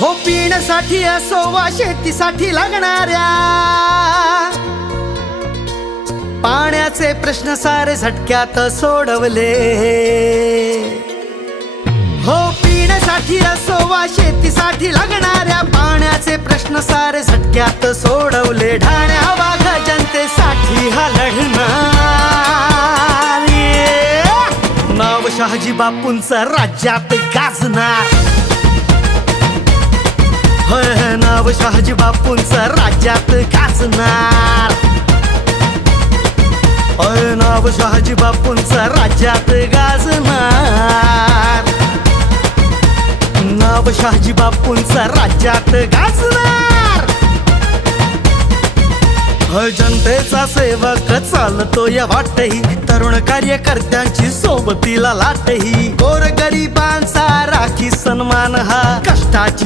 हो पिण्यासाठी असो वा शेतीसाठी लागणाऱ्या पाण्याचे प्रश्न सारे झटक्यात सोडवले। हो पिण्यासाठी असो वा शेतीसाठी लागणाऱ्या पाण्याचे प्रश्न सारे झटक्यात सोडवले। ढाण्या वाघ जनतेसाठी हा लढणार, नाव शहाजी बापूंचं राज्यात गाजणार। होय नाव शहाजी बापूंचं राज्यात गाजणार। होय नाव शहाजी बापूंचं राज्यात गाजणार। नाव शहाजी बापूंचं राज्यात गाजणार। होय जनतेचा सेवक चालतो या वाटही, तरुण कार्यकर्त्यांची सोबतीला लाटही। गोरगरिबांचा राखी सन्मान हा कष्टाची